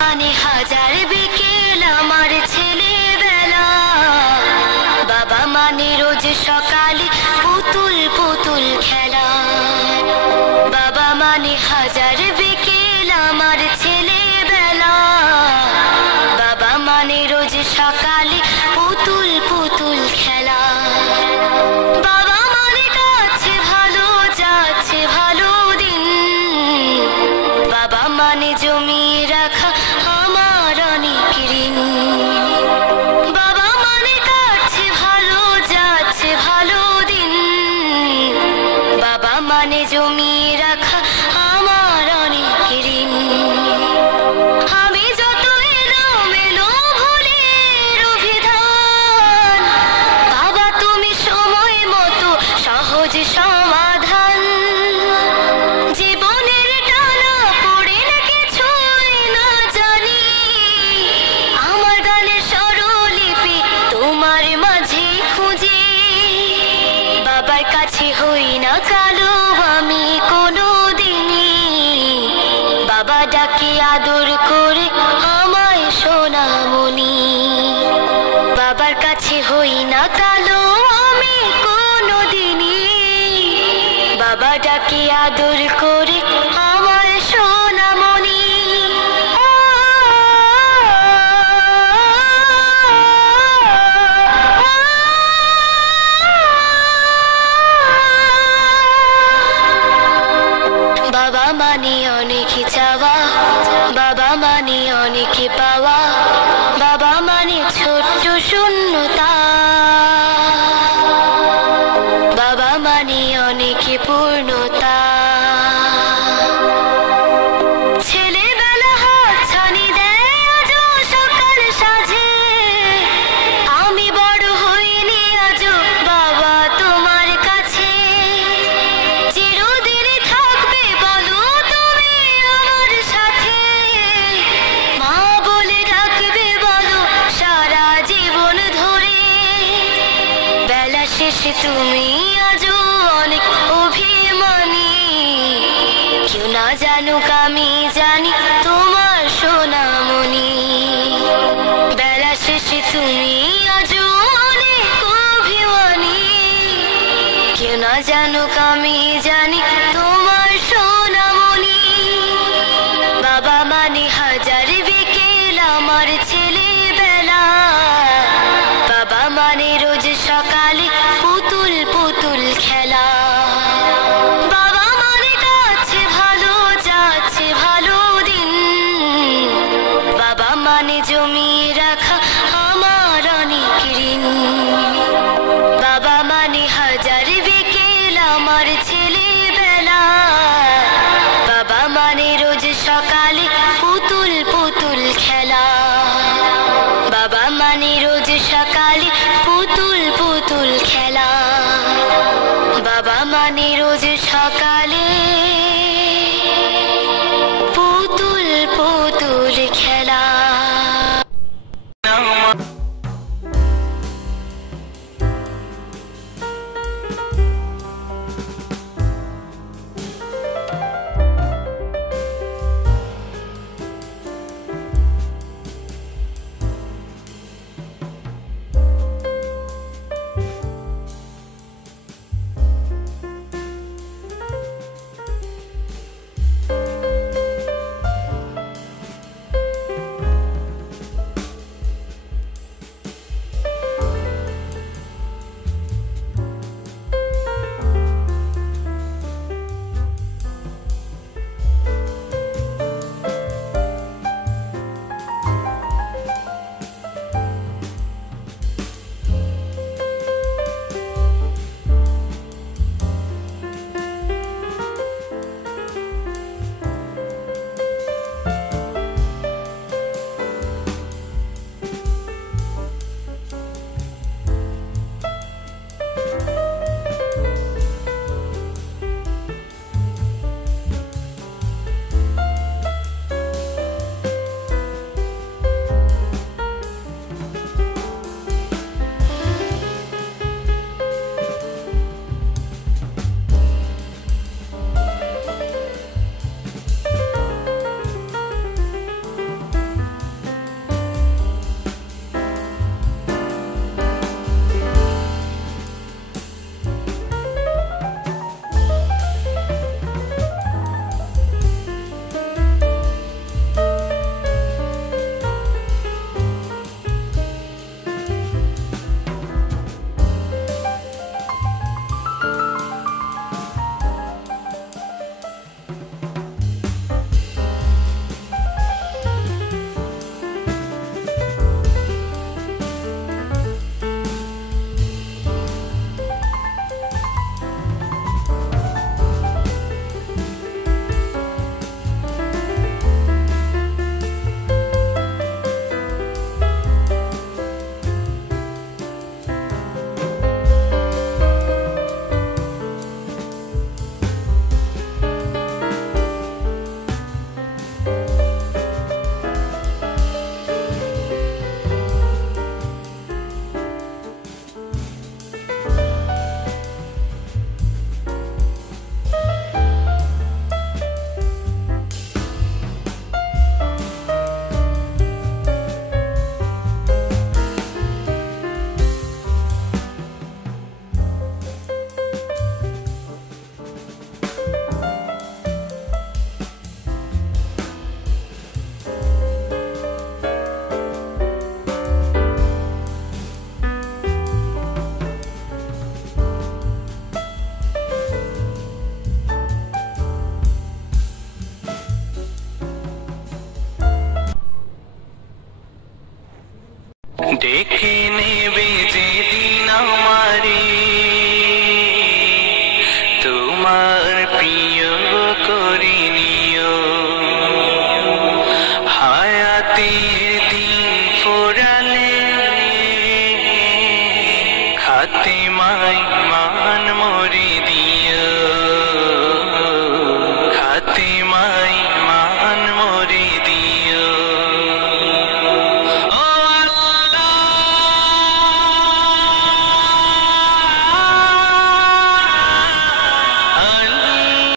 মানে হাজার বিকেল আমার ছেলেবেলা, বাবা মানে রোজ সকালে পুতুল পুতুল খেলা। বাবা মানে হাজার বিকেল আমার ছেলেবেলা, বাবা মানে রোজ সকালে পুতুল পুতুল খেলা। বাবা মানে কাছে ভালো যাচ্ছে ভালো দিন, বাবা মানে জমিয়ে রাখা আমার অনেক ঋণ। বাবা মানে কাছে ভালো যাচ্ছে ভালো দিন, বাবা মানে জমিয়ে রাখা আমার অনেক ঋণ। আমি যত এলোমেলো ভুলের অভিধান, বাবা তুমি সময় মতো সহজ সমাধান। জীবনের টানা পড়ে না কিছুই না জানি, আমার গানের স্বরলিপি তোমার মাঝে খুঁজি। বাবার কাছে হই না কালো আমি কোনো দিনই, বাবা ডাকে আদর করে আমায় সোনামণি। বাবার কাছে হই না কালো আমি কোনো দিনই, বাবা ডাকে আদর করে আমায় সোনামণি। বাবা মানে অনেক চাওয়া, বাবা মানে অনেক পাওয়া, বাবা মানে ছোট্ট শূন্যতা, বাবা মানে অনেক পূর্ণতা। ছেলেবেলা হাতছানি দেয় আজও সকাল সাজে, আমি বড় হইনি আজও বাবা তোমার কাছে। চিরদিন থাকবে বলো তুমি আমার সাথে, মা বলে ডাকবে বলো সারা জীবন ধরে। বেলা শেষে তুমি আজও অনেক অভিমানী, কেউ না জানুক আমি জানি তোমার সোনামণি। বেলা শেষে তুমি আজও অনেক অভিমানী, কেউ না জানুক আমি জানি তোমার সোনামণি। বাবা মানে হাজার বিকেল আমার ছেলেবেলা, বাবা মানে রোজ সকালে পুতুল পুতুল খেলা। বাবা মানে কাছে ভালো যাচ্ছে ভালো দিন, বাবা মানে জমিয়ে রাখা আমার অনেক ঋণ। বাবা মানে হাজার বিকেল আমার ছেলেবেলা, বাবা মানে রোজ সকালে পুতুল পুতুল খেলা। বাবা মানে রোজ সকালে পুতুল পুতুল খেলা, বাবা মানে রোজ সকালে পুতুল পুতুল খেলা। ডেকে নেবে যেদিন আমারে তোমার প্রিয় করে নিও। হায়াতের দিন ফোরালে খাতেমায় মান মরে দিও।